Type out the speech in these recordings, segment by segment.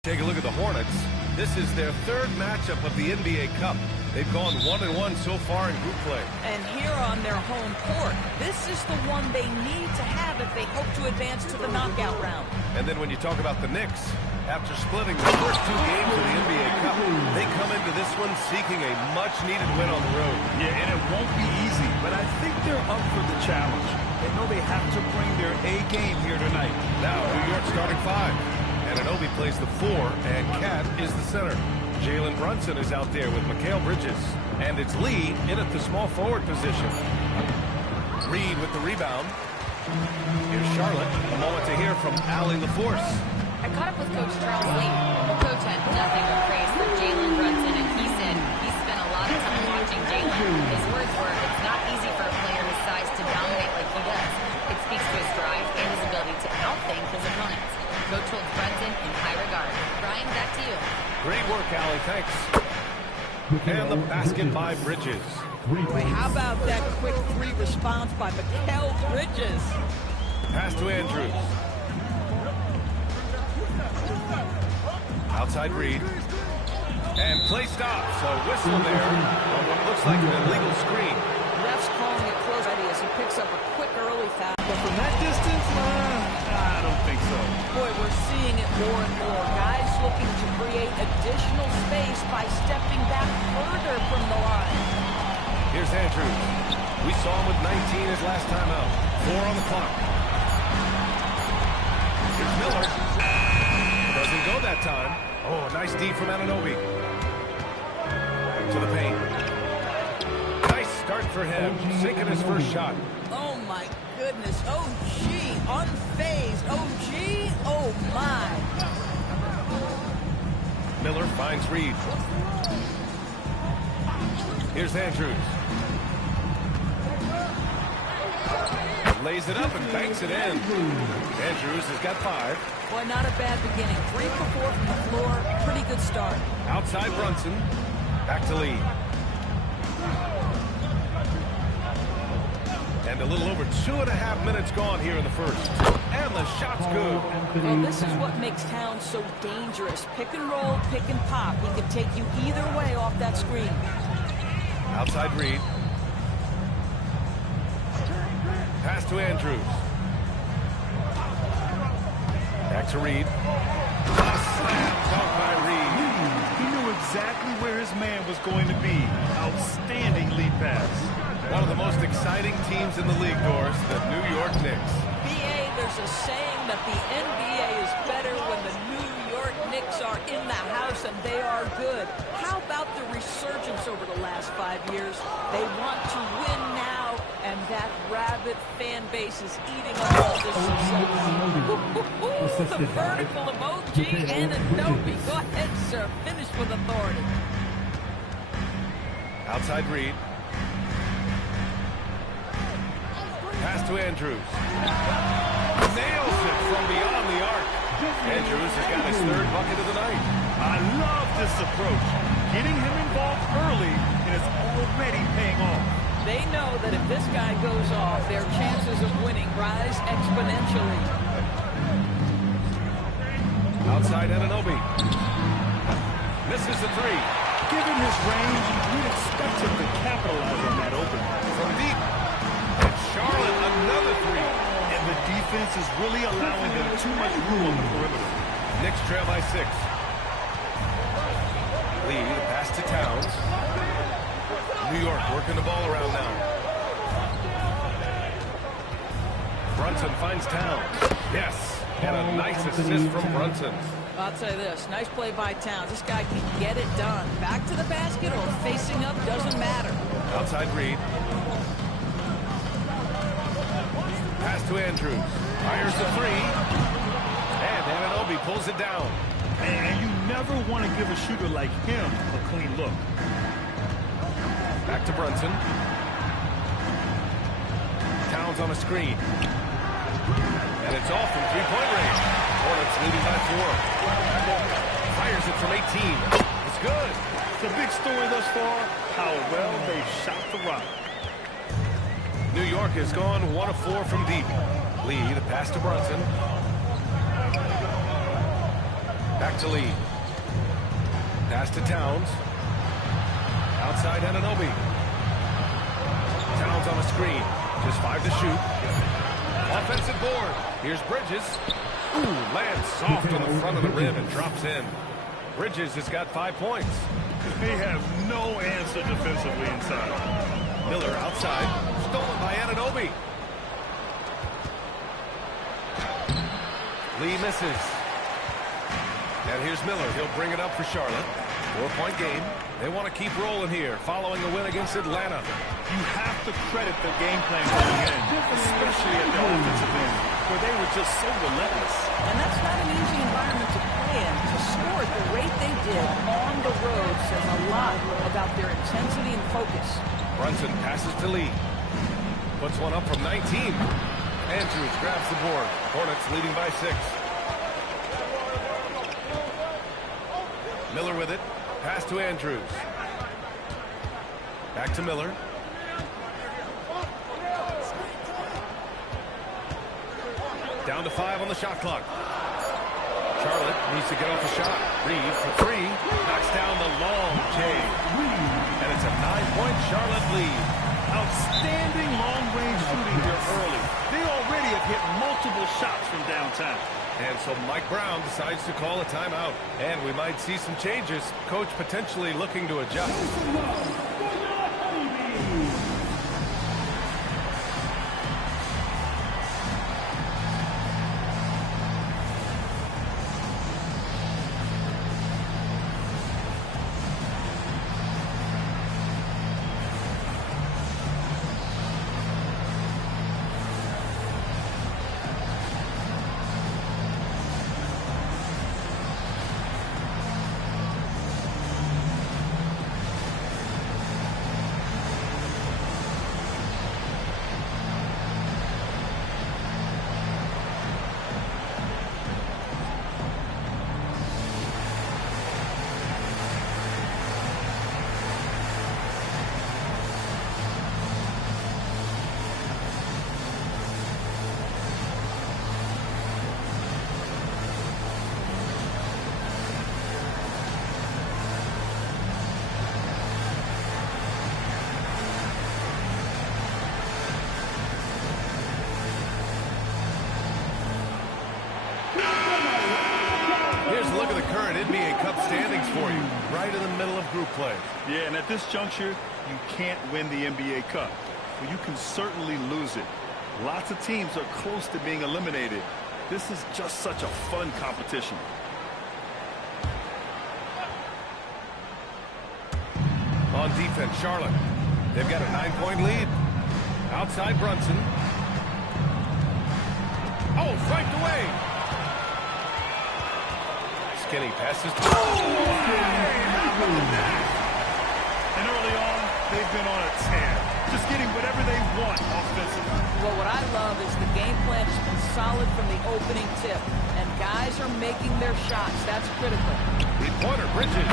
Take a look at the Hornets. This is their third matchup of the NBA Cup. They've gone 1-1 so far in group play. And here on their home court, this is the one they need to have if they hope to advance to the knockout round. And then when you talk about the Knicks, after splitting the first two games of the NBA Cup, they come into this one seeking a much-needed win on the road. Yeah, and it won't be easy, but I think they're up for the challenge. They know they have to bring their A game here tonight. Now, New York starting five. Anunoby plays the 4, and Cat is the center. Jalen Brunson is out there with Mikal Bridges. And it's Lee in at the small forward position. Reed with the rebound. Here's Charlotte. A moment to hear from Allie LaForce. I caught up with Coach Charles Lee. The coach had nothing but praise for Jalen Brunson, and he said he spent a lot of time watching Jalen. His words were, it's not easy for a player his size to dominate like he does. It speaks to his drive and his ability to outthink his opponents. Coach holds Brunson in high regard. Brian, back to you. Great work, Allie. Thanks. And the basket by Bridges. Boy, how about that quick three response by Mikal Bridges? Pass to Andrews. Outside Reed. And play stops. A whistle there on what looks like an illegal screen. Ref's calling it close as he picks up a quick early foul. But from that distance, I don't think so. Boy, we're seeing it more and more. Guys looking to create additional space by stepping back further from the line. Here's Andrews. We saw him with 19 his last time out. 4 on the clock. Here's Miller. Doesn't go that time. Oh, a nice D from Anunoby. To the paint. Nice start for him. Sinking his first shot. Oh, my goodness. OG, unfazed. OG, oh, my. Miller finds Reed. Here's Andrews. Lays it up and banks it in. Andrews has got 5. Boy, not a bad beginning. 3 for 4 from the floor. Pretty good start. Outside Brunson. Back to Lee. And a little over 2.5 minutes gone here in the first. And the shot's good. Well, this is what makes Towns so dangerous. Pick and roll, pick and pop. He can take you either way off that screen. Outside Reed. Pass to Andrews. Back to Reed. A slam dunk by Reed. He knew exactly where his man was going to be. Outstanding lead pass. One of the most exciting teams in the league, Doris, the New York Knicks. BA, there's a saying that the NBA is better when the New York Knicks are in the house and they are good. How about the resurgence over the last 5 years? They want to win now, and that rabid fan base is eating up all this success. The vertical emoji and Anunoby. Go ahead, sir. Finish with authority. Outside Reed. Pass to Andrews. Nails it from beyond the arc. Andrews has got his 3rd bucket of the night. I love this approach. Getting him involved early, and it's already paying off. They know that if this guy goes off, their chances of winning rise exponentially. Outside Anunoby. Misses the 3. Given his range, you'd expect him to capitalize on that open. From deep. And Charlotte, another 3. And the defense is really allowing them too much room on the perimeter. Knicks trail by 6. Lee, the pass to Towns. New York working the ball around now. Brunson finds Towns. Yes, and a nice assist from Brunson. I'll tell you this, nice play by Towns. This guy can get it done. Back to the basket or facing up, doesn't matter. Outside Reed. Pass to Andrews. Fires the 3. And Anunoby pulls it down. And you never want to give a shooter like him a clean look. Back to Brunson. Towns on a screen. And it's off from 3-point range. Hornets leading by 4. Fires it from 18. It's good. The big story thus far, how well they shot the rock. New York has gone 1 of 4 from deep. Lee, the pass to Brunson. Back to Lee. Pass to Towns. Outside Anunoby. Towns on a screen. Just 5 to shoot. Offensive board. Here's Bridges. Ooh, lands soft on the front of the rim and drops in. Bridges has got 5 points. They have no answer defensively inside. Miller outside. Stolen by Anunoby. Lee misses. And here's Miller. He'll bring it up for Charlotte. 4-point game. They want to keep rolling here following a win against Atlanta. You have to credit the game plan going in, especially at the offensive end, where they were just so relentless. And that's not an easy environment to play in. To score at the rate they did on the road says a lot about their intensity and focus. Brunson passes to Lee. Puts one up from 19. Andrews grabs the board. Hornets leading by 6. Miller with it. Pass to Andrews. Back to Miller. Down to 5 on the shot clock. Charlotte needs to get off a shot. Reed for 3. Knocks down the long J. And it's a 9-point Charlotte lead. Outstanding long-range shooting here early. They already have hit multiple shots from downtown. And so Mike Brown decides to call a timeout. And we might see some changes. Coach potentially looking to adjust. NBA Cup standings for you, right in the middle of group play. Yeah, and at this juncture, you can't win the NBA Cup. But you can certainly lose it. Lots of teams are close to being eliminated. This is just such a fun competition. On defense, Charlotte. They've got a 9-point lead. Outside Brunson. Oh, franked away. Skinny passes to... And early on, they've been on a tear. Just getting whatever they want offensively. Well, what I love is the game plan has been solid from the opening tip. And guys are making their shots. That's critical. Three-pointer, Bridges.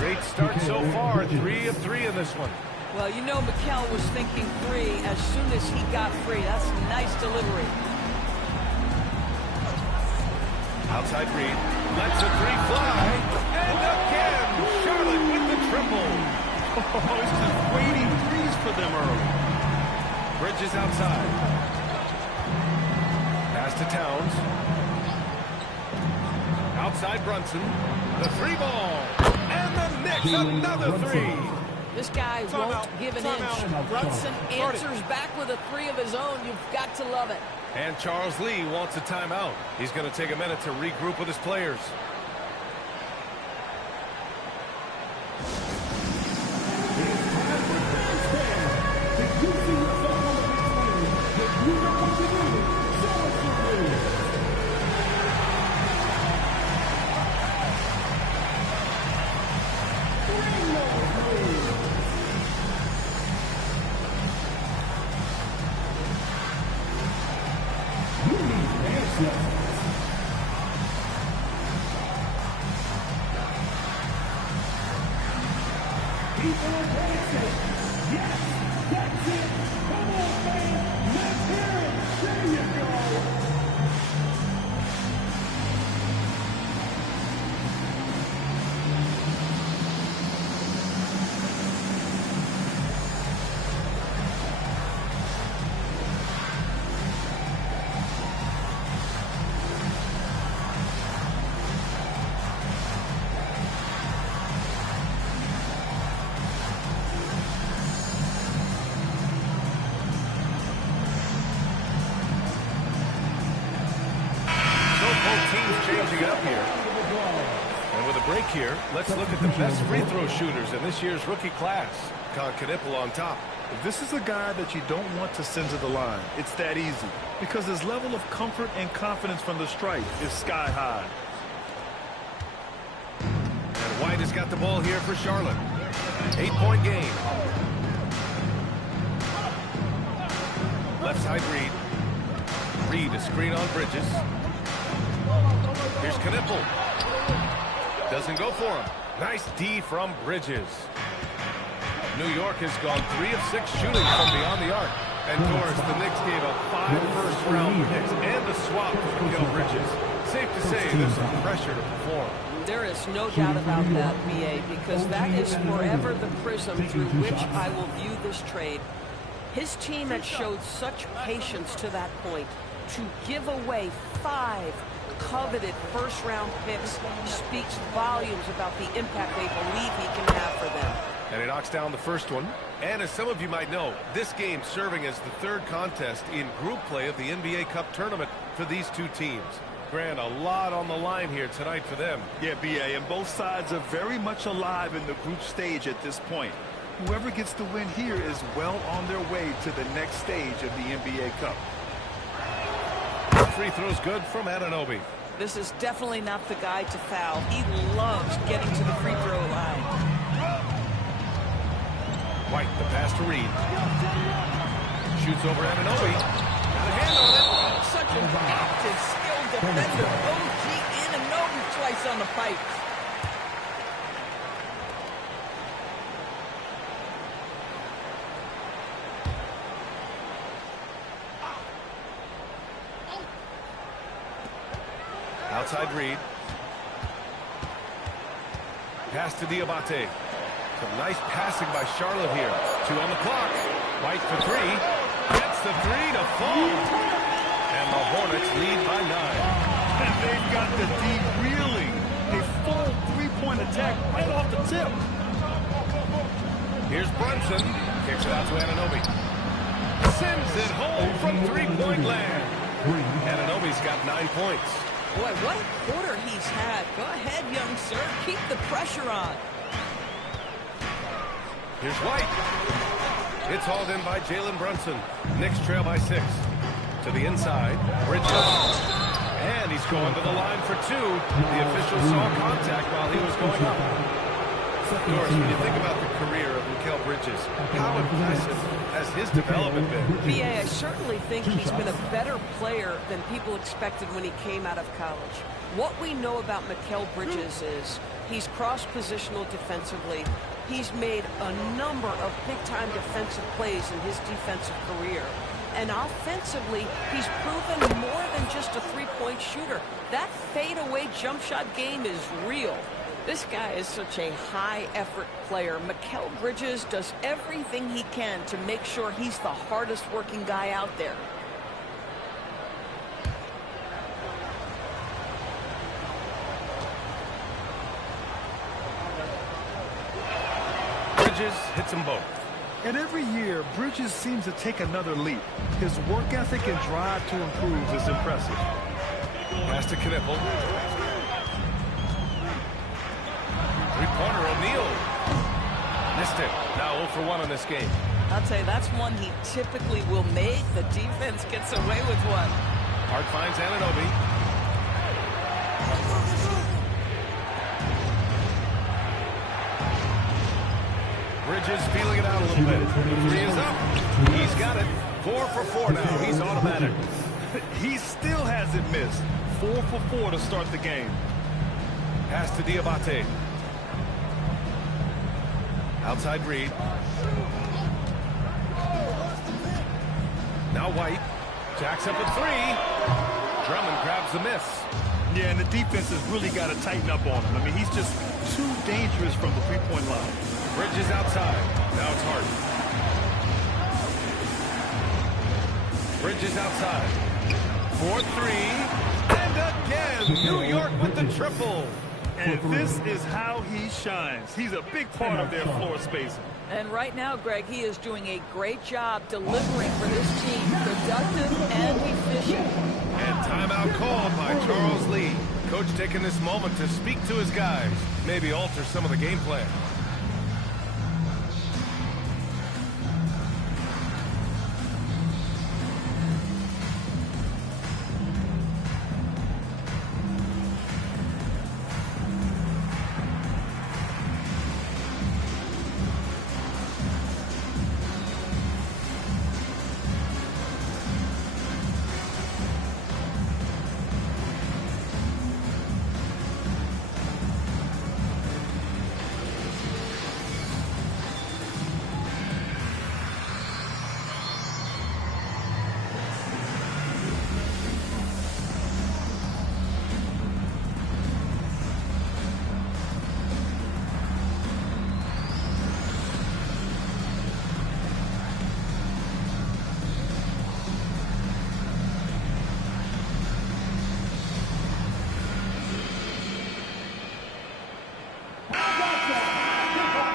Great start so far. 3 of 3 in this one. Well, you know Mikel was thinking 3 as soon as he got free. That's nice delivery. Outside Reed. Lets a 3 fly. And again, Charlotte with the triple. Oh, it's just waiting threes for them early. Bridges outside. Pass to Towns. Outside Brunson. The 3 ball. And the Knicks another 3. This guy won't give an inch. Brunson answers back with a 3 of his own. You've got to love it. And Charles Lee wants a timeout. He's going to take a minute to regroup with his players. switching it up here. And with a break here, let's look at the best free throw shooters in this year's rookie class. Con Knipple on top. This is a guy that you don't want to send to the line. It's that easy because his level of comfort and confidence from the stripe is sky high. And White has got the ball here for Charlotte. 8-point game. Left side Reed. Reed, a screen on Bridges. Here's Knipple. Doesn't go for him. Nice D from Bridges. New York has gone 3 of 6 shooting from beyond the arc. And Doris, the Knicks gave up 5 first-round picks and a swap for Mikal Bridges. Safe to say there's some pressure to perform. There is no doubt about that, B.A., because that is forever the prism through which I will view this trade. His team had showed such patience to that point. To give away 5 coveted first-round picks speaks volumes about the impact they believe he can have for them. And he knocks down the first one. And as some of you might know, this game serving as the 3rd contest in group play of the NBA Cup tournament for these two teams. Grant, a lot on the line here tonight for them. Yeah, B.A., and both sides are very much alive in the group stage at this point. Whoever gets the win here is well on their way to the next stage of the NBA Cup. Free throws good from Anunoby. This is definitely not the guy to foul. He loves getting to the free throw line. White, the pass to Reed. Shoots over Anunoby. Got a hand on it. Such an active, skilled defender. OG Anunoby twice on the pipe. Outside Reed. Pass to Diabate. Some nice passing by Charlotte here. 2 on the clock. White for 3. Gets the 3 to fall. And the Hornets lead by 9. And they've got the D reeling. A full 3-point attack right off the tip. Here's Brunson. Kicks it out to Anunoby. Sends it home from 3-point land. Anunoby's got 9 points. Boy, what a quarter he's had. Go ahead, young sir. Keep the pressure on. Here's White. It's hauled in by Jalen Brunson. Knicks trail by 6. To the inside. Bridges. And he's going to the line for 2. The official saw contact while he was going up. Doris, when you think about the career of Mikal Bridges, how impressive has his development been? B.A., I certainly think he's been a better player than people expected when he came out of college. What we know about Mikal Bridges is he's cross-positional defensively. He's made a number of big-time defensive plays in his defensive career. And offensively, he's proven more than just a 3-point shooter. That fadeaway jump shot game is real. This guy is such a high-effort player. Mikal Bridges does everything he can to make sure he's the hardest-working guy out there. Bridges hits them both. And every year, Bridges seems to take another leap. His work ethic and drive to improve is impressive. Pass to Knipple. 3-pointer, O'Neal. Missed it. Now 0 for 1 in this game. I'll tell you, that's one he typically will make. The defense gets away with one. Hart finds Anunoby. Bridges feeling it out a little bit. The 3 is up. He's got it. 4 for 4 now. He's automatic. He still hasn't missed. 4 for 4 to start the game. Pass to Diabate. Outside Reed. Now White. Jacks up a 3. Drummond grabs the miss. Yeah, and the defense has really got to tighten up on him. I mean, he's just too dangerous from the 3-point line. Bridges outside. Now it's Hart. Bridges outside. 4-3. And again, New York with the triple. And this is how he shines. He's a big part of their floor spacing. And right now, Greg, he is doing a great job delivering for this team. Productive and efficient. And timeout called by Charles Lee. Coach taking this moment to speak to his guys, maybe alter some of the game plan.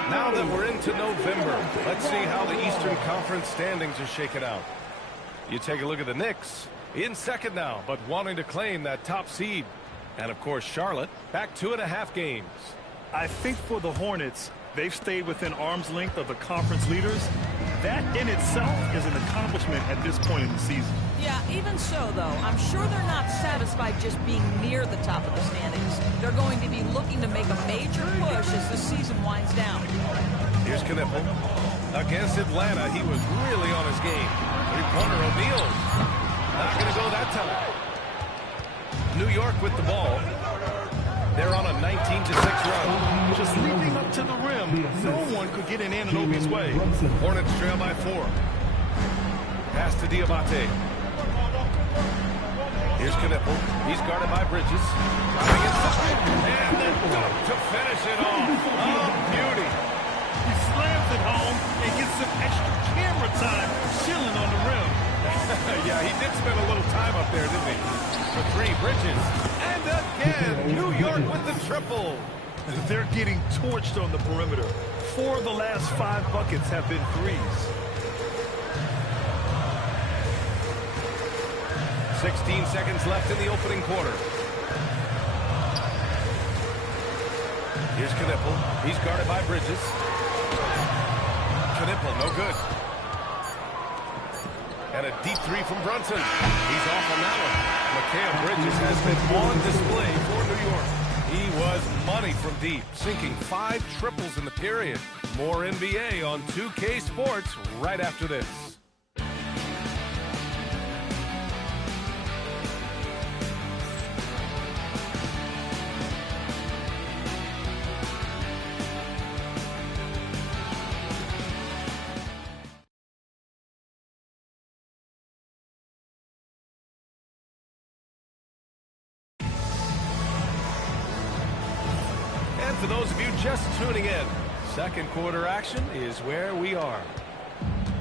Now that we're into November, let's see how the Eastern Conference standings are shaken out. You take a look at the Knicks, in second now, but wanting to claim that top seed. And, of course, Charlotte, back 2.5 games. I think for the Hornets, they've stayed within arm's length of the conference leaders. That in itself is an accomplishment at this point in the season. Yeah, even so, though, I'm sure they're not satisfied just being near the top of the standings. They're going to be looking to make a major push as the season winds down. Here's Knippel. Against Atlanta, he was really on his game. Three-pointer, O'Neal. Not going to go that time. New York with the ball. They're on a 19-6 run. Just leaping up to the rim, no one could get in Anunoby's way. Hornets trail by 4. Pass to Diabate. Here's Knippel. He's guarded by Bridges. Driving inside. And the dunk to finish it off. Oh, beauty. He slams it home and gets some extra camera time chilling on the rim. Yeah, he did spend a little time up there, didn't he? For 3, Bridges. And again, New York with the triple. They're getting torched on the perimeter. 4 of the last 5 buckets have been threes. 16 seconds left in the opening quarter. Here's Knippel. He's guarded by Bridges. Knippel, no good. And a deep 3 from Brunson. He's off on that one. Mikal Bridges has been on display for New York. He was money from deep, sinking 5 triples in the period. More NBA on 2K Sports right after this. For those of you just tuning in, second quarter action is where we are.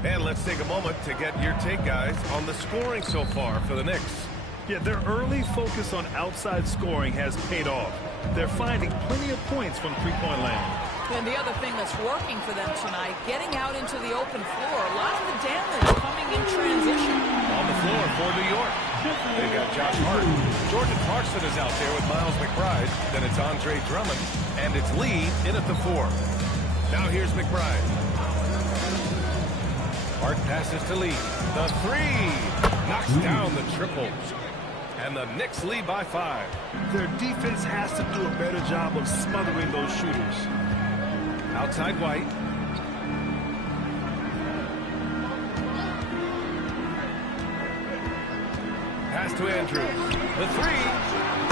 And let's take a moment to get your take, guys, on the scoring so far for the Knicks. Yeah, their early focus on outside scoring has paid off. They're finding plenty of points from three-point land. And the other thing that's working for them tonight, getting out into the open floor. A lot of the damage coming in transition. On the floor for New York. They've got Josh Hart. Jordan Clarkson is out there with Miles McBride. Then it's Andre Drummond. And it's Lee in at the 4. Now here's McBride. Hart passes to Lee. The 3 knocks down the triple. And the Knicks lead by 5. Their defense has to do a better job of smothering those shooters. Outside White. Pass to Andrews. The 3.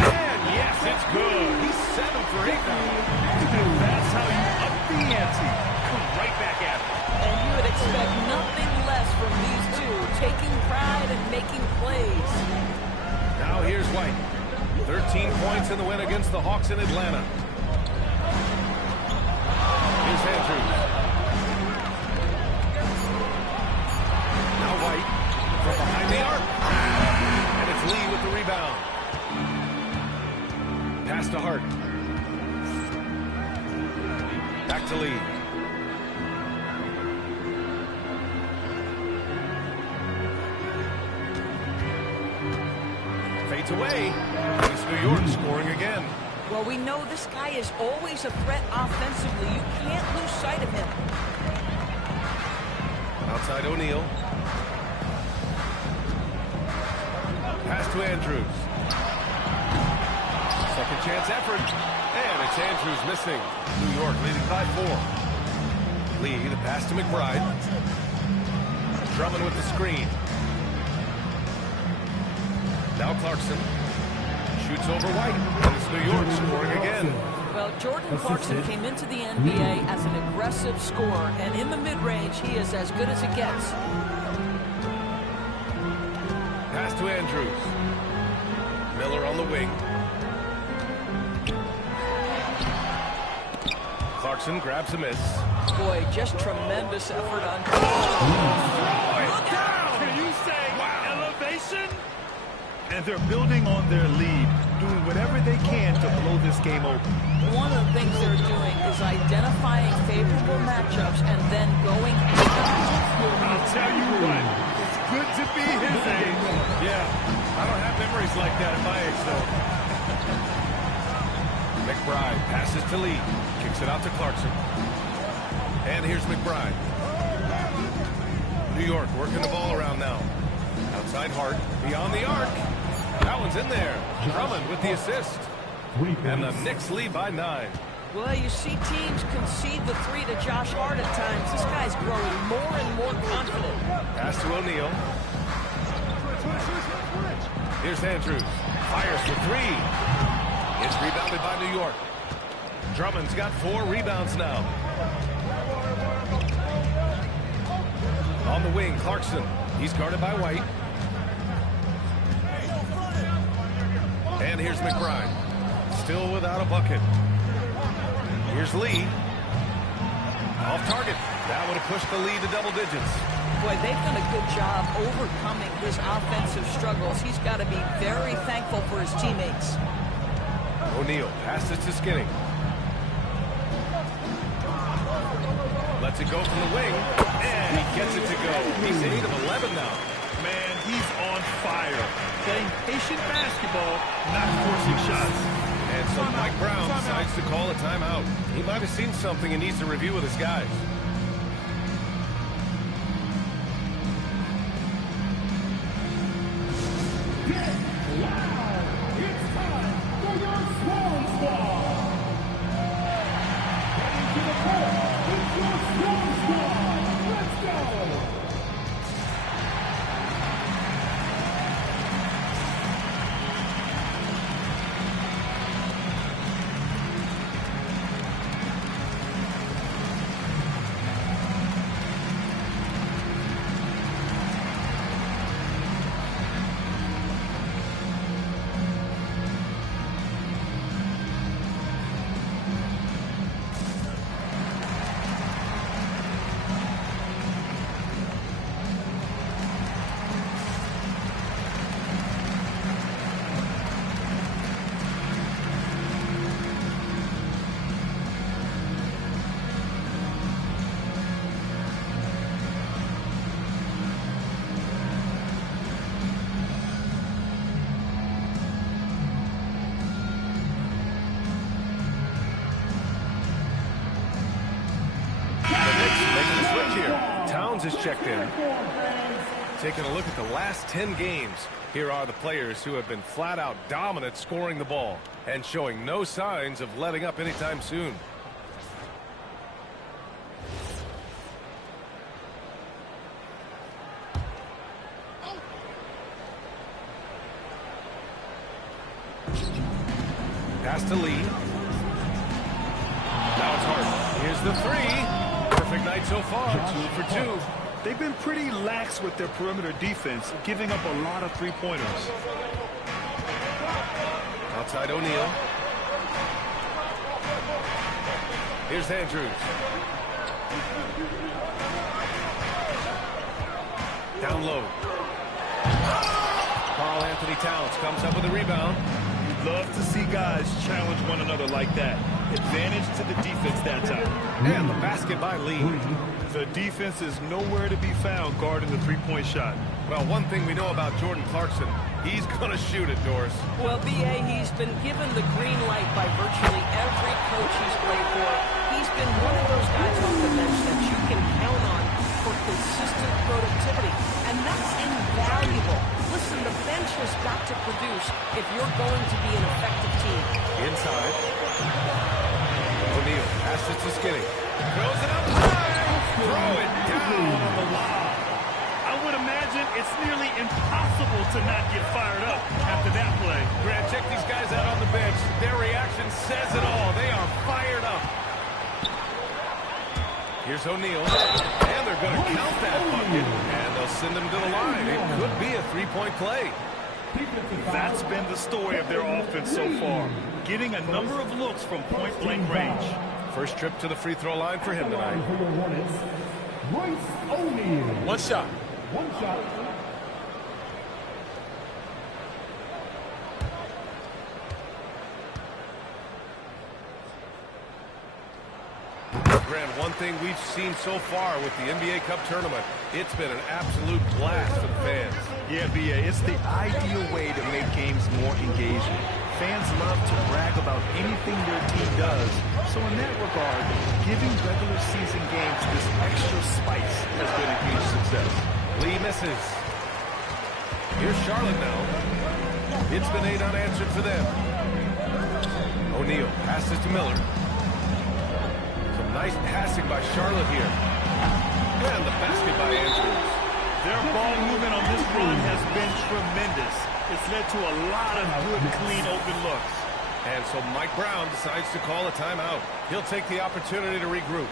And yes, it's good. He's 7 for 8 now. That's how you up the ante. Come right back at it. And you would expect nothing less from these two, taking pride and making plays. Now here's White. 13 points in the win against the Hawks in Atlanta. Here's Andrews. Now White from behind the arc. And it's Lee with the rebound. Pass to Hart. Back to Lee. gets away. And it's New York scoring again. Well, we know this guy is always a threat offensively. You can't lose sight of him. Outside O'Neal. Pass to Andrews. Second chance effort. And it's Andrews missing. New York leading by 4. Lee, the pass to McBride. Drummond with the screen. Now Clarkson. Shoots over White. And it's New York scoring again. Well, Jordan Clarkson came into the NBA as an aggressive scorer, and in the mid-range, he is as good as it gets. Pass to Andrews. Miller on the wing. Clarkson grabs a miss. Boy, just tremendous effort on. Look out! Can you say elevation? And they're building on their lead, doing whatever they can to blow this game open. One of the things they're doing is identifying favorable matchups and then going after them. I'll tell you what, it's good to be his age. Yeah, I don't have memories like that at my age, though. McBride passes to Lee. Kicks it out to Clarkson. And here's McBride. New York working the ball around now. Outside Hart. Beyond the arc. That one's in there. Drummond with the assist. And the Knicks lead by 9. Well, you see teams concede the 3 to Josh Hart at times. This guy's growing more and more confident. Pass to O'Neal. Here's Andrews. Fires for 3. It's rebounded by New York. Drummond's got 4 rebounds now. On the wing, Clarkson. He's guarded by White. And here's McBride. Still without a bucket. Here's Lee. Off target. That would have pushed the lead to double digits. Boy, they've done a good job overcoming his offensive struggles. He's got to be very thankful for his teammates. O'Neal passes to Skinny. Lets it go from the wing. And he gets it to go. He's 8 of 11 now. Man, he's on fire. Playing patient basketball, not forcing shots. And so Mike Brown decides to call a timeout. He might have seen something and needs to review with his guys. Is checked in. Taking a look at the last 10 games, here are the players who have been flat out dominant scoring the ball and showing no signs of letting up anytime soon. Pass to Lee. Now it's Hart. Here's the 3. Perfect night so far, 2 for 2. They've been pretty lax with their perimeter defense, giving up a lot of three-pointers. Outside O'Neal. Here's Andrews. Down low. Karl Anthony Towns comes up with a rebound. You'd love to see guys challenge one another like that. Advantage to the defense that time. And the basket by Lee. The defense is nowhere to be found guarding the three-point shot. Well, one thing we know about Jordan Clarkson, He's going to shoot it, Norris. Well, B.A., he's been given the green light by virtually every coach he's played for. He's been one of those guys off the bench that you can count on for consistent productivity, and that's invaluable. Listen, the bench has got to produce if you're going to be an effective team. Inside. O'Neal passes to Skinny. Throws it up high. Throw it down on the lob. I would imagine it's nearly impossible to not get fired up after that play. Grant, check these guys out on the bench. Their reaction says it all. They are fired up. Here's O'Neal. And they're going to count that bucket. And they'll send him to the line. It could be a three-point play. That's been the story of their offense so far. Getting a number of looks from point-blank range. First trip to the free throw line for him tonight. One shot. Grant, one thing we've seen so far with the NBA Cup tournament, it's been an absolute blast for the fans. Yeah, B.A., it's the ideal way to make games more engaging. Fans love to brag about anything their team does, so in that regard, giving regular season games this extra spice has been a huge success. Lee misses. Here's Charlotte now. It's been 8 unanswered for them. O'Neal passes to Miller. Some nice passing by Charlotte here. And the basket by Andrews. Their ball movement on this run has been tremendous. It's led to a lot of good, clean, open looks. And so Mike Brown decides to call a timeout. He'll take the opportunity to regroup.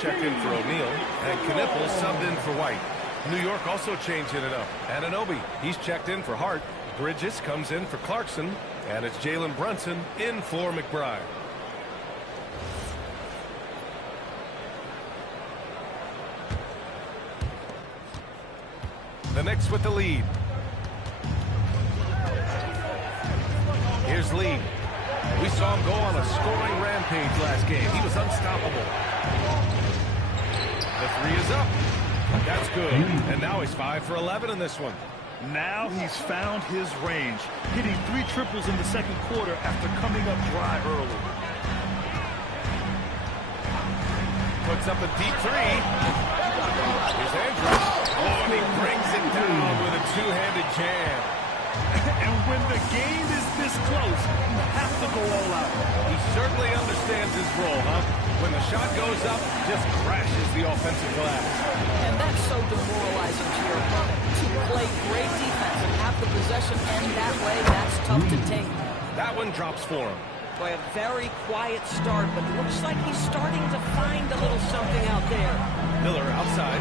Checked in for O'Neal, and Knippel subbed in for White. New York also changing it up. Anunoby, he's checked in for Hart. Bridges comes in for Clarkson, and it's Jalen Brunson in for McBride. The Knicks with the lead. Here's Lee. We saw him go on a scoring rampage last game. He was unstoppable. The three is up. That's good. And now he's 5 for 11 in this one. Now he's found his range, hitting 3 triples in the second quarter after coming up dry early. Puts up a deep three. Here's Andrews. Oh, and he brings it down with a two-handed jam. And when the game is this close, you have to go all out. He certainly understands his role, huh? When the shot goes up, just crashes the offensive glass. And that's so demoralizing to your opponent. To play great defense and have the possession end that way, that's tough to take. That one drops for him. Boy, a very quiet start, but looks like he's starting to find a little something out there. Miller outside.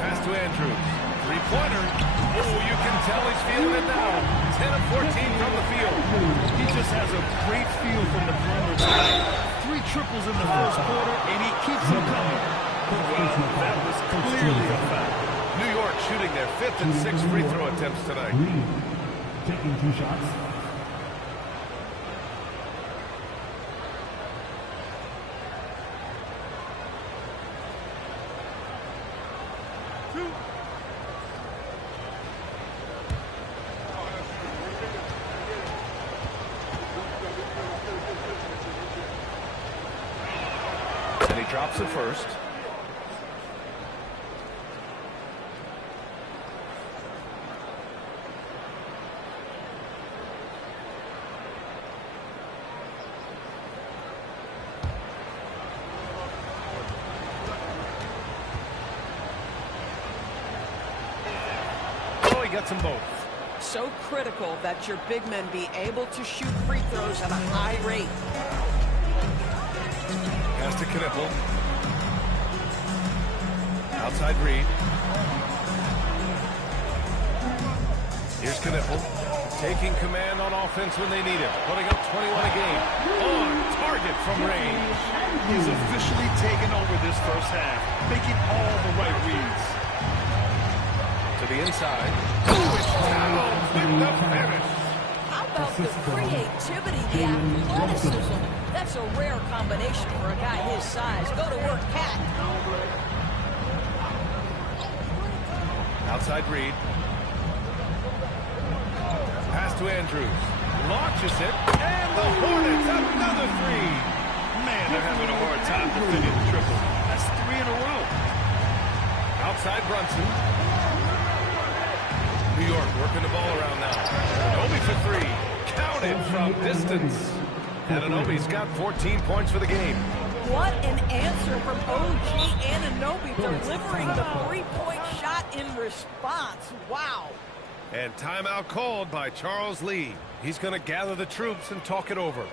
Pass to Andrews. Three-pointer. Oh, you can tell he's feeling it now. 10 of 14 from the field. He just has a great feel from the perimeter tonight. 3 triples in the first quarter, and he keeps them coming. Well, that was clearly a foul. New York shooting their 5th and 6th free throw attempts tonight. Taking 2 shots. Drops it first. Oh, he gets them both. So critical that your big men be able to shoot free throws at a high rate. Pass to Knipple. Outside Reed. Here's Knipple. Taking command on offense when they need it. Putting up 21 a game. On target from range. He's officially taken over this first half, making all the right reads. To the inside. With the finish. How about the creativity, the athleticism? That's a rare combination for a guy his size. Go to work, Cat. Outside Reed. Pass to Andrews. Launches it. And the Hornets, another three. Man, they're having a hard time defending the triple. That's 3 in a row. Outside Brunson. New York working the ball around now. Obi for three. Counted from distance. Anunoby's got 14 points for the game. What an answer from OG Anunoby, delivering the three-point shot in response. Wow. And timeout called by Charles Lee. He's going to gather the troops and talk it over.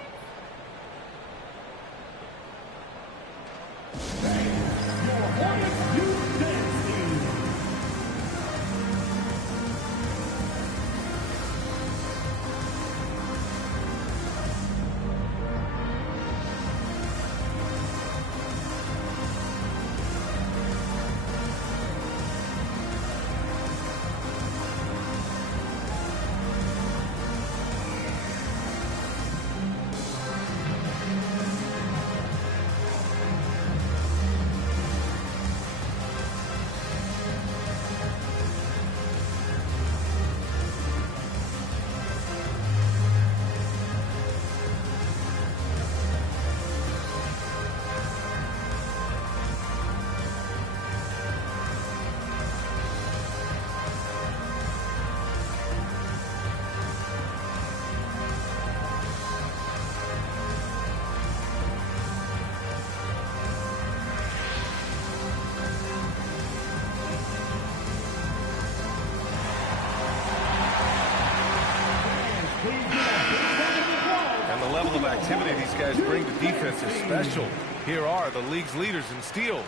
Of activity these guys bring to defense is special. Here are the league's leaders in steals.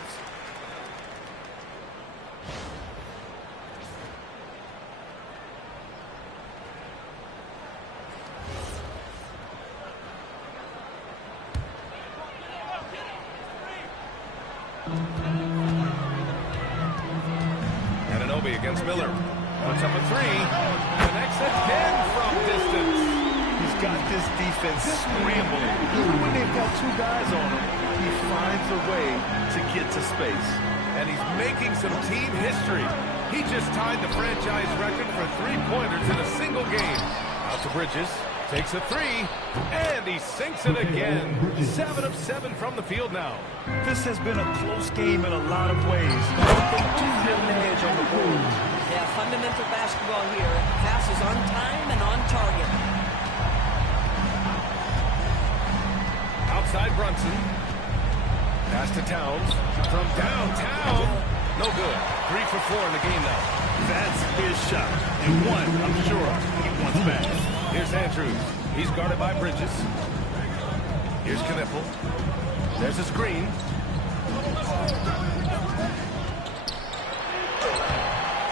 Anunoby against Miller. Puts up a three. Connects again from distance. He's got this defense scrambling. Even when they've got two guys on him, he finds a way to get to space. And he's making some team history. He just tied the franchise record for three-pointers in a single game. Out to Bridges. Takes a three. And he sinks it again. 7 of 7 from the field now. This has been a close game in a lot of ways. They do get an edge on the board. Yeah, fundamental basketball here. Passes on time and on target. Outside Brunson. Pass to Towns. From downtown. No good. 3 for 4 in the game now. That's his shot. And one, I'm sure, he wants back. Here's Andrews. He's guarded by Bridges. Here's Knipple. There's a screen.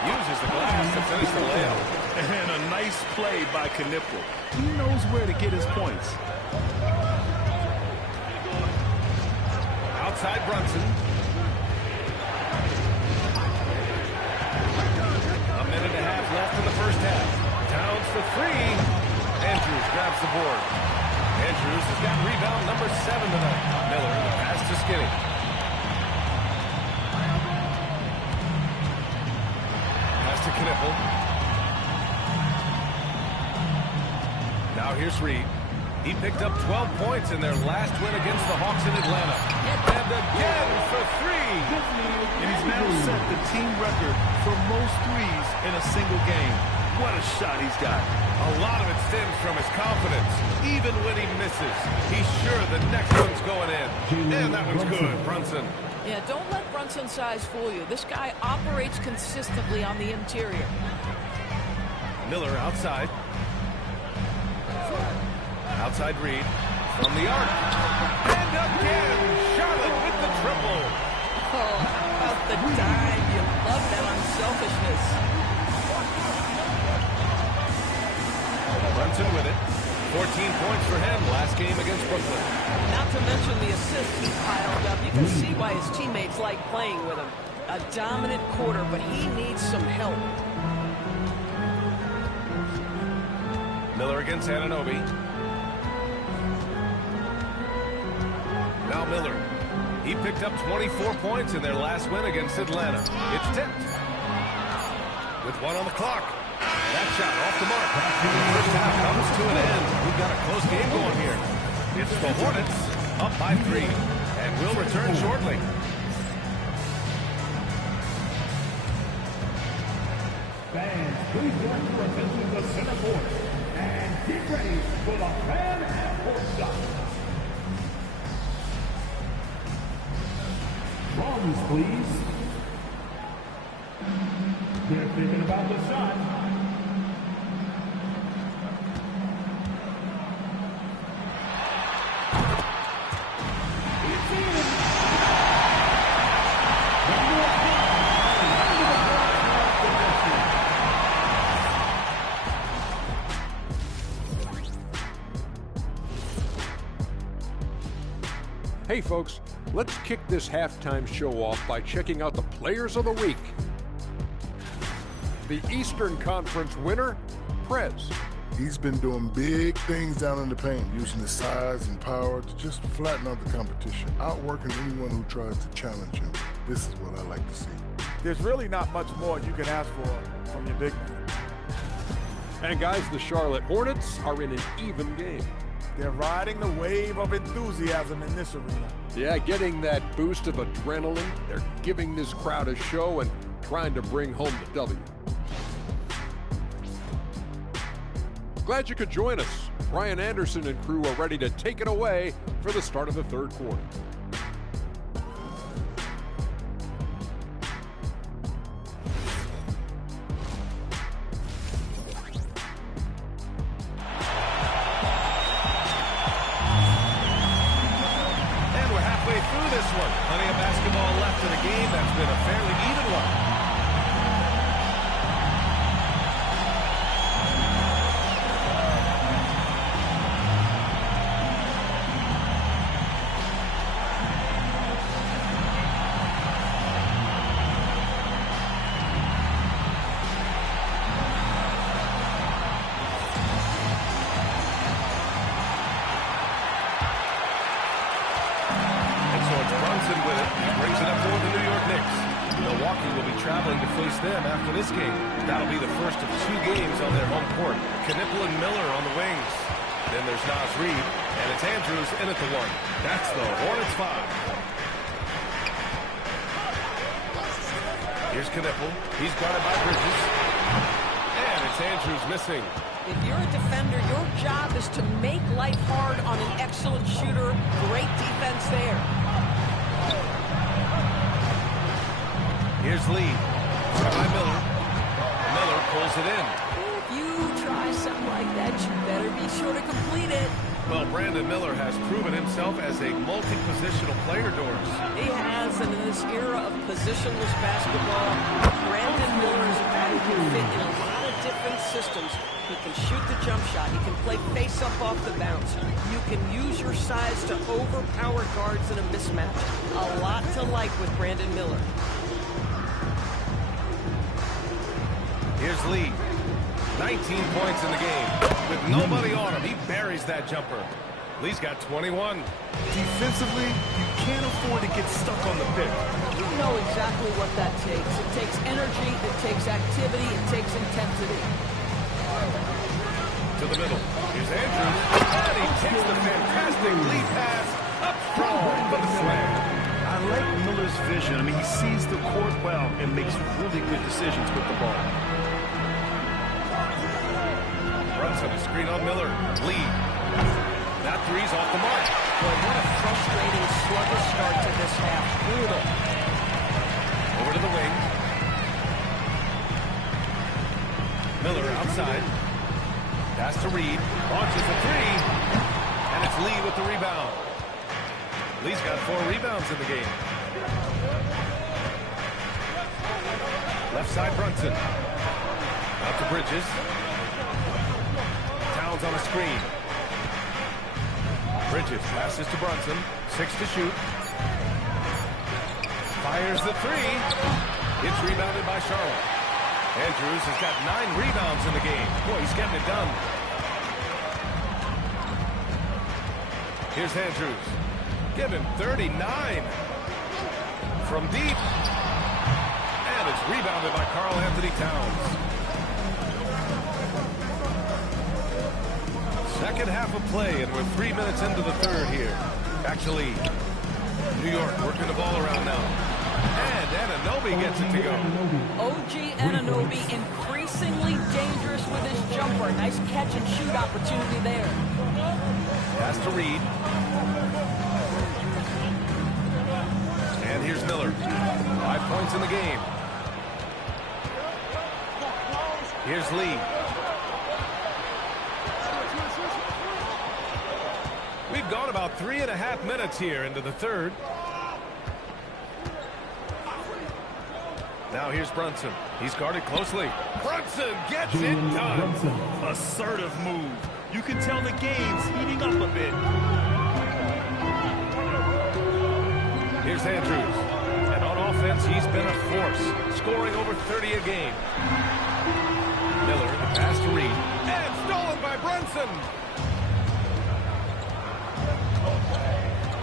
Uses the glass to finish the layup. And a nice play by Knipple. He knows where to get his points. Outside Brunson. A minute and a half left in the first half. Towns for three. Andrews grabs the board. Andrews has got rebound number 7 tonight. Miller, the pass to Skinny. Pass to Knipple. Now here's Reed. He picked up 12 points in their last win against the Hawks in Atlanta. And again for three. And he's now set the team record for most threes in a single game. What a shot he's got. A lot of it stems from his confidence. Even when he misses, he's sure the next one's going in. And that one's good, Brunson. Yeah, don't let Brunson's size fool you. This guy operates consistently on the interior. Miller outside. Outside Reed from the arc. And again, Charlotte with the triple. Oh, how about the dive? You love that unselfishness. Brunson with it. 14 points for him last game against Brooklyn. Not to mention the assists he piled up. You can see why his teammates like playing with him. A dominant quarter, but he needs some help. Miller against Anunoby. Now Miller. He picked up 24 points in their last win against Atlanta. It's tipped. With one on the clock. That shot off the mark. The first half comes to an end. We've got a close game going here. It's the Hornets up by 3. And we'll return shortly. Fans, please direct your attention to center court and get ready for the fan half-court shot. Drums, please. They're thinking about the shot. Hey folks, let's kick this halftime show off by checking out the Players of the Week. The Eastern Conference winner, Prez. He's been doing big things down in the paint, using his size and power to just flatten out the competition, outworking anyone who tries to challenge him. This is what I like to see. There's really not much more you can ask for from your big man. And guys, the Charlotte Hornets are in an even game. They're riding the wave of enthusiasm in this arena. Yeah, getting that boost of adrenaline. They're giving this crowd a show and trying to bring home the W. Glad you could join us. Brian Anderson and crew are ready to take it away for the start of the third quarter. Plenty of basketball left in a game that's been a fairly even one. With it, he brings it up for the New York Knicks. Milwaukee will be traveling to face them after this game. That'll be the first of 2 games on their home court. Knippel and Miller on the wings. Then there's Naz Reid, and it's Andrews in at the 1. That's the Hornets 5. Here's Knippel. He's guarded by Bridges. And it's Andrews missing. If you're a defender, your job is to make life hard on an excellent shooter. Great defense there. Here's Lee. By Miller. Miller pulls it in. If you try something like that, you better be sure to complete it. Well, Brandon Miller has proven himself as a multi-positional player, Doris. He has, and in this era of positionless basketball, Brandon Miller is a guy who can fit in a lot of different systems. He can shoot the jump shot. He can play face-up off the bounce. You can use your size to overpower guards in a mismatch. A lot to like with Brandon Miller. Here's Lee. 19 points in the game. With nobody on him, he buries that jumper. Lee's got 21. Defensively, you can't afford to get stuck on the pick. You know exactly what that takes. It takes energy, it takes activity, it takes intensity. To the middle. Here's Andrews. And he takes the fantastic lead pass up strong for the slam. like Miller's vision. I mean, he sees the court well and makes really good decisions with the ball. Brunson, a screen on Miller. Lee. That three's off the mark. Boy, what a frustrating, sluggish start to this half. Brutal. Over to the wing. Miller outside. Pass to Reed. Launches a three. And it's Lee with the rebound. Lee's got 4 rebounds in the game. Left side, Brunson. Out to Bridges. Towns on a screen. Bridges passes to Brunson. 6 to shoot. Fires the three. It's rebounded by Charlotte. Andrews has got 9 rebounds in the game. Boy, he's getting it done. Here's Andrews. Give him 39 from deep. And it's rebounded by Karl-Anthony Towns. Second half of play, and we're 3 minutes into the third here. Actually, New York working the ball around now. And Anunoby gets it to go. OG Anunoby increasingly dangerous with his jumper. Nice catch and shoot opportunity there. Pass to Reed. And here's Miller. 5 points in the game. Here's Lee. We've gone about 3.5 minutes here into the third. Now here's Brunson. He's guarded closely. Brunson gets it done. Assertive move. You can tell the game's heating up a bit. Here's Andrews. And on offense, he's been a force, scoring over 30 a game. Miller, the pass to Reed. And stolen by Brunson.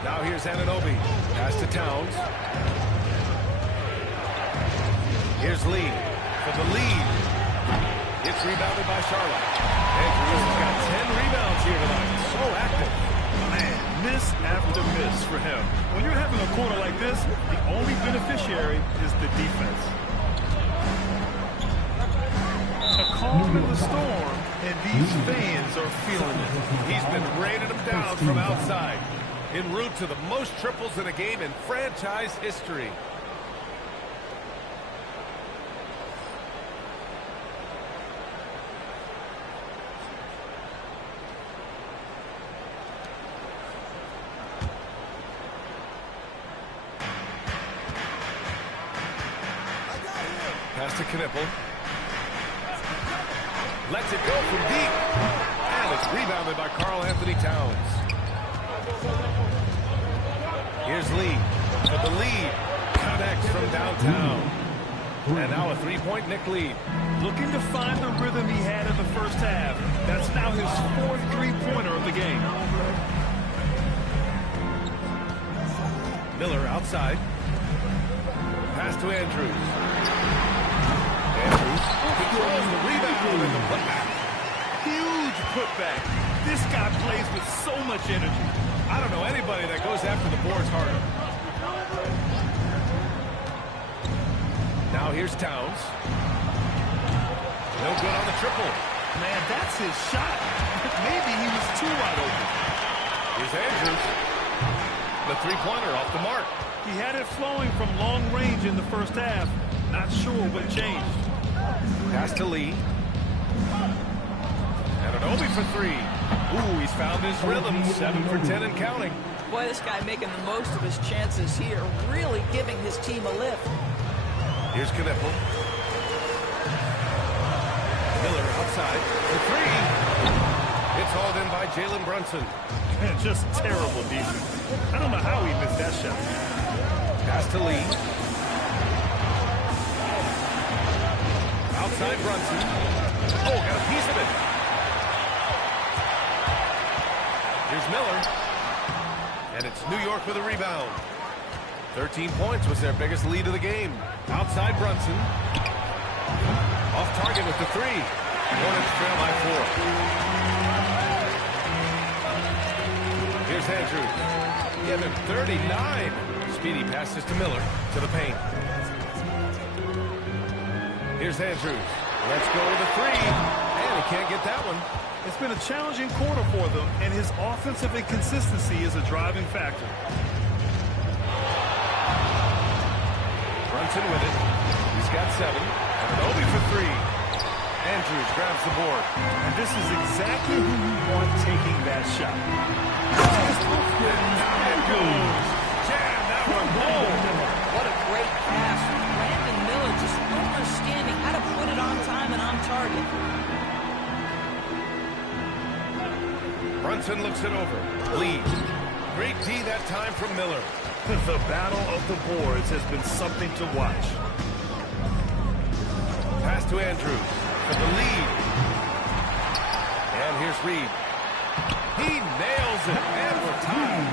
Now here's Anunoby. Pass to Towns. Here's Lee for the lead. It's rebounded by Charlotte. Andrews has got 10 rebounds here tonight. So active. Man, miss after miss for him. When you're having a quarter like this, the only beneficiary is the defense. A calm in the storm, and these fans are feeling it. He's been raining them down from outside. En route to the most triples in a game in franchise history. Pass to Knipple. Lets it go from deep. And it's rebounded by Karl-Anthony Towns. Here's Lee for the lead. Connects from downtown. And now a 3-point Knick lead. Looking to find the rhythm he had in the first half. That's now his 4th three-pointer of the game. Miller outside. Pass to Andrews. Andrews controls the rebound and the putback. Huge putback. This guy plays with so much energy. I don't know anybody that goes after the boards harder. Now here's Towns. No good on the triple. Man, that's his shot. Maybe he was too wide open. Here's Andrews. The three-pointer off the mark. He had it flowing from long range in the first half. Not sure what changed. Pass to Lee. Anunoby for 3. Ooh, he's found his rhythm. 7 for 10 and counting. Boy, this guy making the most of his chances here, really giving his team a lift. Here's Knipple. Miller outside for 3. It's hauled in by Jalen Brunson. Man, just terrible defense. I don't know how he missed that shot. Pass to Lee. Outside Brunson. Oh, got a piece of it. Here's Miller. And it's New York with a rebound. 13 points was their biggest lead of the game. Outside Brunson. Off target with the 3. Hornets trail by 4. Here's Andrews. Give him 39. Speedy passes to Miller, to the paint. Here's Andrews. Let's go with a three. And he can't get that one. It's been a challenging quarter for them, and his offensive inconsistency is a driving factor. Brunson with it. He's got 7. And an Obi for 3. Andrews grabs the board. And this is exactly who you want taking that shot. Down it goes. Jam that one home. What a great pass. Brandon Miller just understanding how to put it on time and on target. Brunson looks it over. Lee. Great D that time from Miller. The battle of the boards has been something to watch. Pass to Andrews for the lead. And here's Reed. He nails it, and we're tied.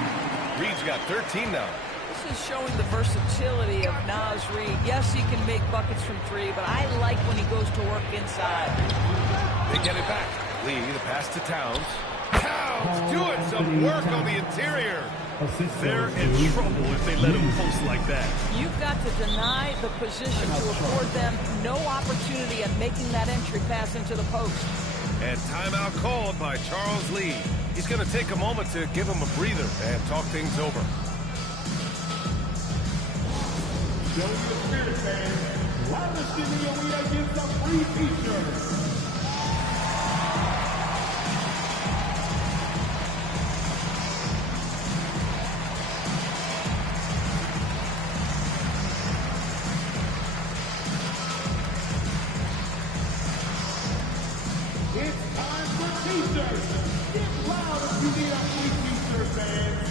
Reed's got 13 now. This is showing the versatility of Naz Reid. Yes, he can make buckets from 3, but I like when he goes to work inside. They get it back. Lee, the pass to Towns. Towns doing some work on the interior. They're in trouble if they let him post like that. You've got to deny the position to afford them no opportunity at making that entry pass into the post. And timeout called by Charles Lee. He's going to take a moment to give him a breather and talk things over. Show your spirit, fans. Wireless giving you away against a free t-shirt. It's time for t-shirts. Get loud if you need a free t-shirt, fans.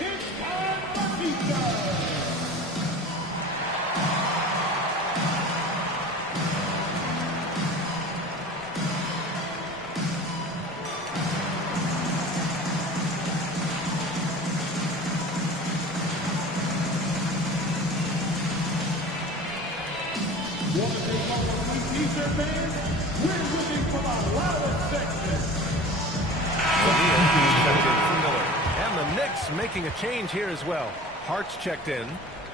It's time for t-shirts. Want to take home a free t-shirt, fans? We're looking for a lot of section. And the Knicks making a change here as well. Hart's checked in.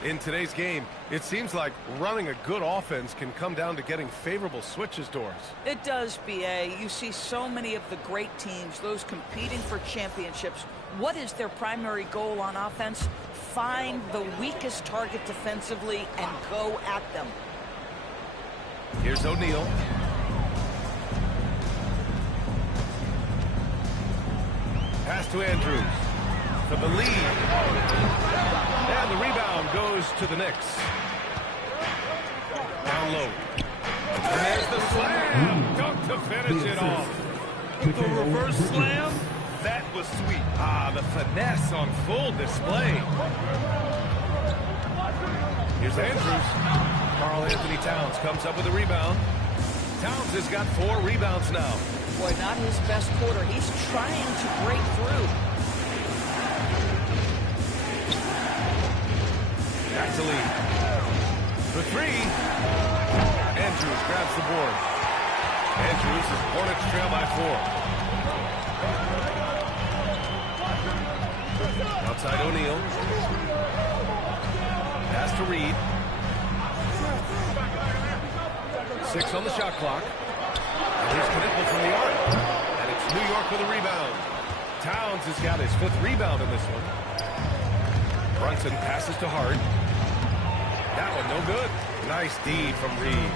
In today's game, it seems like running a good offense can come down to getting favorable switches doors. It does, B.A. You see so many of the great teams, those competing for championships. What is their primary goal on offense? Find the weakest target defensively and go at them. Here's O'Neal. Pass to Andrews for the lead. And the rebound goes to the Knicks. Down low. There's the slam. Dunk to finish it off. The reverse slam, that was sweet. Ah, the finesse on full display. Here's Andrews. Karl Anthony Towns comes up with a rebound. Towns has got 4 rebounds now. Boy, not his best quarter. He's trying to break through. Back to Lee. For 3. Andrews grabs the board. Andrews is Hornets trail by 4. Outside O'Neal. Pass to Reed. 6 on the shot clock. And here's Knipple from the arc. And it's New York with a rebound. Towns has got his 5th rebound in this one. Brunson passes to Hart. That one no good. Nice D from Reed.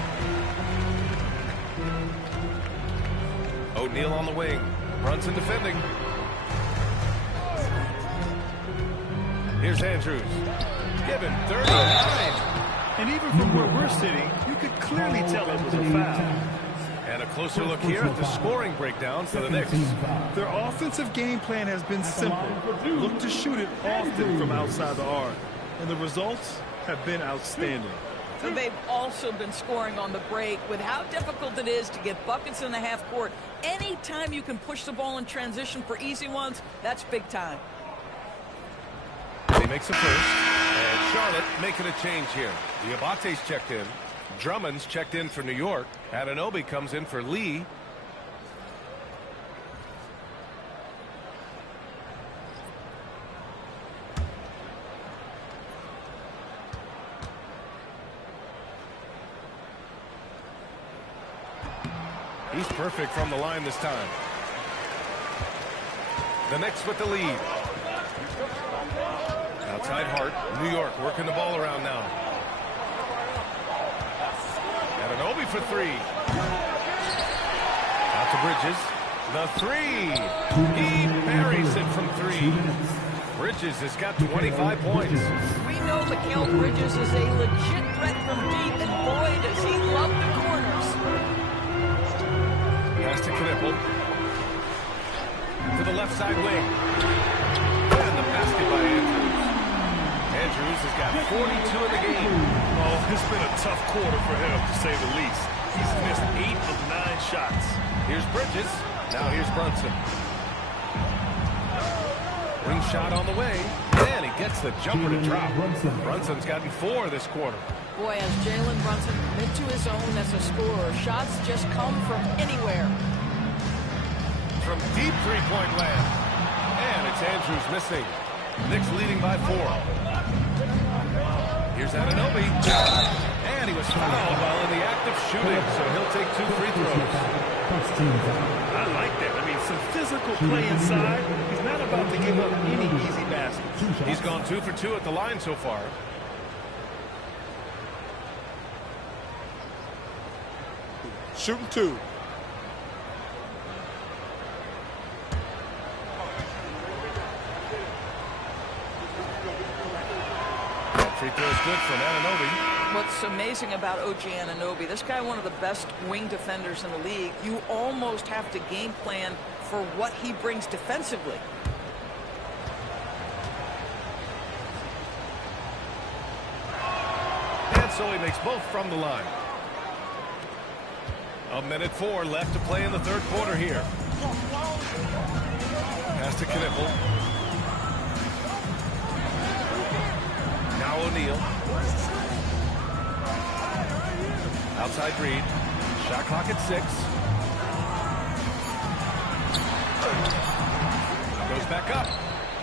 O'Neal on the wing. Brunson defending. Here's Andrews. Given 39. And even from where we're sitting, you could clearly tell it was a foul. And a closer look here at the scoring breakdown for the Knicks. Their offensive game plan has been simple. Look to shoot it often from outside the arc. And the results have been outstanding. So they've also been scoring on the break. With how difficult it is to get buckets in the half court, anytime you can push the ball in transition for easy ones, that's big time. He makes a first. Charlotte making a change here. Diabate's checked in. Drummond's checked in for New York. Anunoby comes in for Lee. He's perfect from the line this time. The Knicks with the lead. Outside Hart. New York working the ball around now. Anunoby for three. Out to Bridges. The three. He buries it from three. Bridges has got 25 points. We know Mikal Bridges is a legit threat from deep, and boy, does he love the corners. Pass to Knipple. To the left side wing. And the basket by Andrews. Andrews has got 42 in the game. Oh, it's been a tough quarter for him, to say the least. He's missed 8 of 9 shots. Here's Bridges. Now here's Brunson. Ring shot on the way. And he gets the jumper to drop. Brunson's gotten 4 this quarter. Boy, as Jalen Brunson commit to his own as a scorer, shots just come from anywhere. From deep three-point land. And it's Andrews missing. Knicks leading by 4. Here's Anunoby. And he was fouled while in the act of shooting, so he'll take 2 free throws. I like that. I mean, some physical play inside. He's not about to give up any easy baskets. He's gone 2 for 2 at the line so far. Shooting 2. Free throw is good from Anunoby. What's amazing about OG Anunoby, this guy one of the best wing defenders in the league. You almost have to game plan for what he brings defensively. And so he makes both from the line. 1:04 left to play in the third quarter here. Pass to Knipple. Now O'Neal. Outside Reed. Shot clock at 6. Goes back up.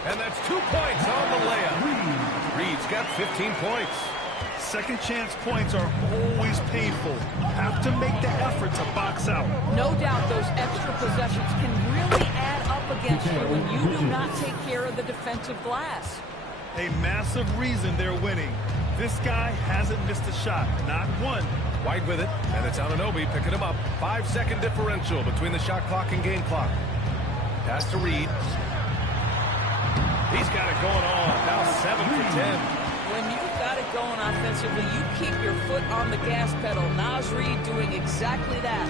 And that's 2 points on the layup. Reed's got 15 points. Second chance points are always painful. Have to make the effort to box out. No doubt those extra possessions can really add up against you when you do not take care of the defensive glass. A massive reason they're winning. This guy hasn't missed a shot, not one. White with it, and it's Anunoby picking him up. 5-second differential between the shot clock and game clock. Pass to Reed. He's got it going on. Now 7 for 10. When you've got it going offensively, you keep your foot on the gas pedal. Naz Reid doing exactly that.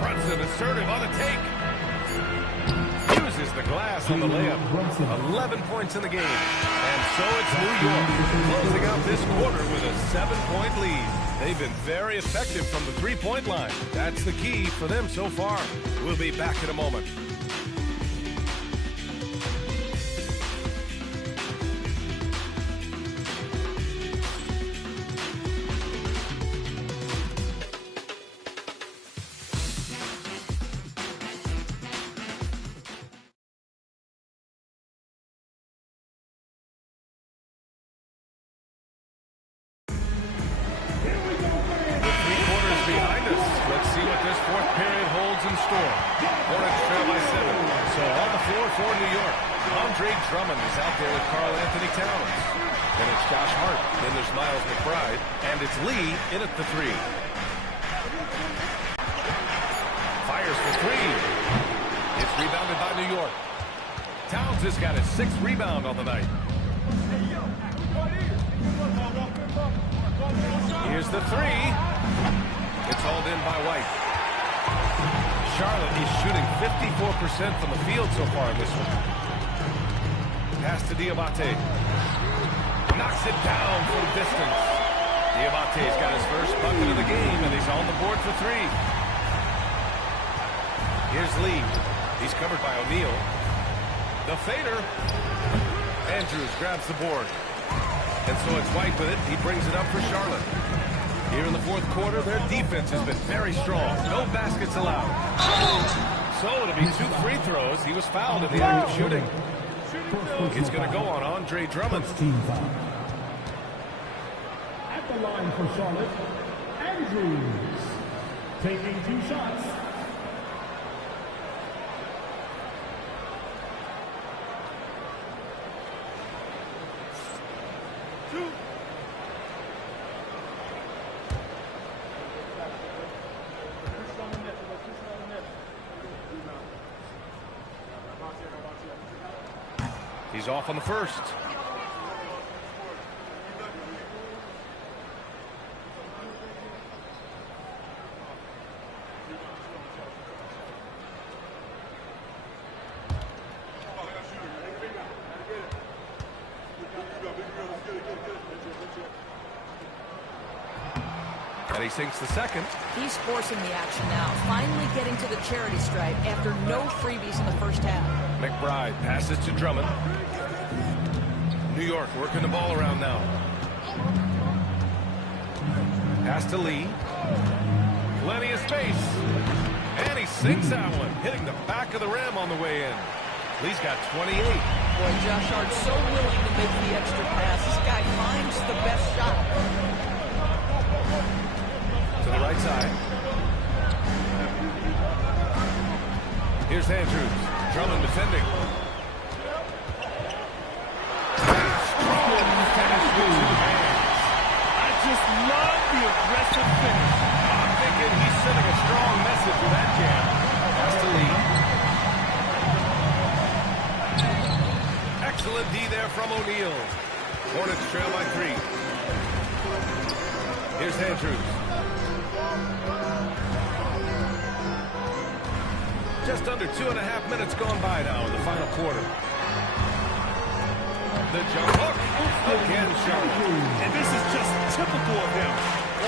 Brunson assertive on the take. Uses the glass on the layup. 11 points in the game. And so it's New York closing out this quarter with a 7-point lead. They've been very effective from the three-point line. That's the key for them so far. We'll be back in a moment. Drummond is out there with Karl-Anthony Towns. Then it's Josh Hart. Then there's Miles McBride. And it's Lee in at the 3. Fires for 3. It's rebounded by New York. Towns has got his 6th rebound on the night. Here's the 3. It's hauled in by White. Charlotte is shooting 54% from the field so far in this one. Pass to Diabate. Knocks it down from distance. Diabate's got his first bucket of the game, and he's on the board for 3. Here's Lee. He's covered by O'Neal. The fader. Andrews grabs the board. And so it's White with it. He brings it up for Charlotte. Here in the fourth quarter, their defense has been very strong. No baskets allowed. So it'll be 2 free throws. He was fouled in the act of shooting. It's going to go on Andre Drummond. At the line for Charlotte, Andrews. Taking 2 shots. He's off on the first. And he sinks the second. He's forcing the action now, finally getting to the charity stripe after no freebies in the first half. McBride passes to Drummond. New York working the ball around now. Pass to Lee. Plenty of space. And he sinks that one, hitting the back of the rim on the way in. Lee's got 28. Boy, Josh Hart so willing to make the extra pass. This guy finds the best shot. To the right side. Here's Andrews. Drummond defending. I just love the aggressive finish. I'm thinking he's sending a strong message with that jam. Pass to Lee. Excellent D there from O'Neal. Hornets trail by 3. Here's Andrews. Just under 2.5 minutes gone by now in the final quarter. The jump hook. Again, Charlotte. And this is just typical of him.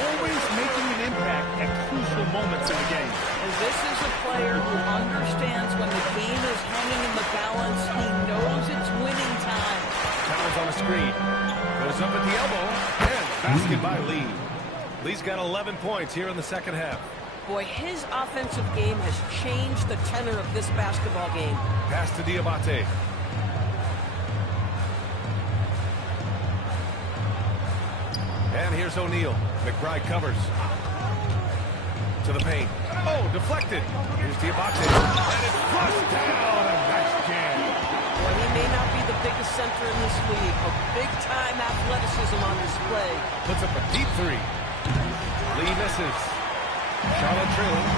Always making an impact at crucial moments in the game. And this is a player who understands when the game is hanging in the balance. He knows it's winning time. Towns on the screen. Goes up at the elbow. And basket by Lee. Lee's got 11 points here in the second half. Boy, his offensive game has changed the tenor of this basketball game. Pass to Diabate. And here's O'Neal. McBride covers. To the paint. Oh, deflected. Here's Diabate. And it's flushed down. A nice jam. Well, he may not be the biggest center in this league, but big-time athleticism on display. Puts up a deep 3. Lee misses. Charlotte trailing.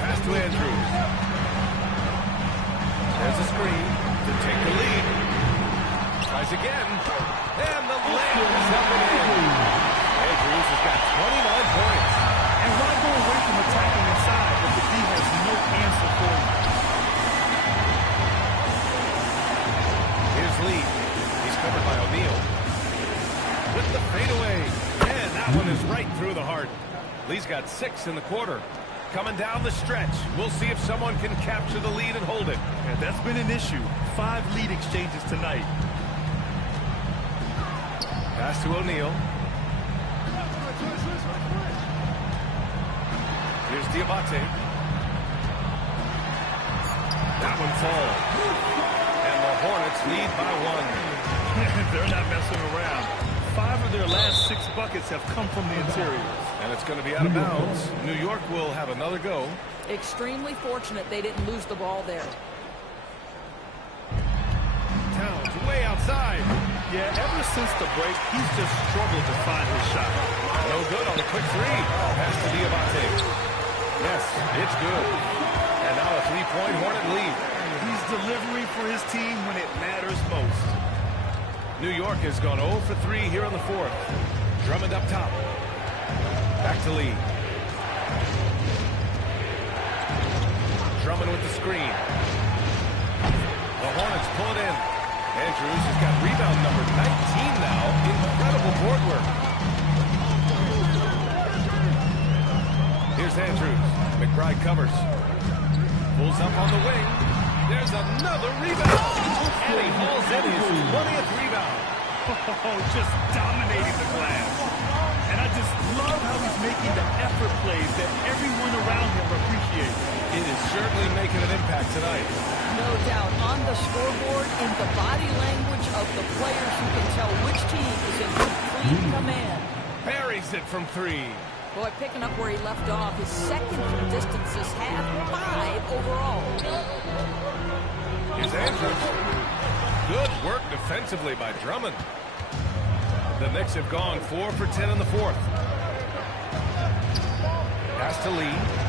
Pass to Andrews. There's a screen to take the lead. Tries again. And the layup is up and in. Andrews has got 29 points. And why go away from attacking inside if the D has no answer for you? Here's Lee. He's covered by O'Neal. With the fadeaway. And that one is right through the heart. Lee's got 6 in the quarter. Coming down the stretch. We'll see if someone can capture the lead and hold it. And that's been an issue. 5 lead exchanges tonight. Pass to O'Neal. Here's Diabate. That one falls. And the Hornets lead by 1. They're not messing around. 5 of their last 6 buckets have come from the interior. And it's going to be out of bounds. New York will have another go. Extremely fortunate they didn't lose the ball there. Towns way outside. Yeah, ever since the break, he's just struggled to find his shot. No good on the quick 3. Pass to Diabate. Yes, it's good. And now a 3-point Hornet lead. He's delivering for his team when it matters most. New York has gone 0 for 3 here in the fourth. Drummond up top. Back to Lee. Drummond with the screen. The Hornets pull it in. Andrews has got rebound number 19 now. Incredible board work. Here's Andrews. McBride covers. Pulls up on the wing. There's another rebound. And he hauls in his 20th rebound. Oh, just dominating the glass. And I just love how he's making the effort plays that everyone around him appreciates. It is certainly making an impact tonight. No doubt. On the scoreboard, in the body language of the players, you can tell which team is in complete command. Buries it from 3. Boy, picking up where he left off. His second from distance this half, 5 overall. Here's Andrews. Good work defensively by Drummond. The Knicks have gone 4 for 10 in the fourth. Pass to Lee.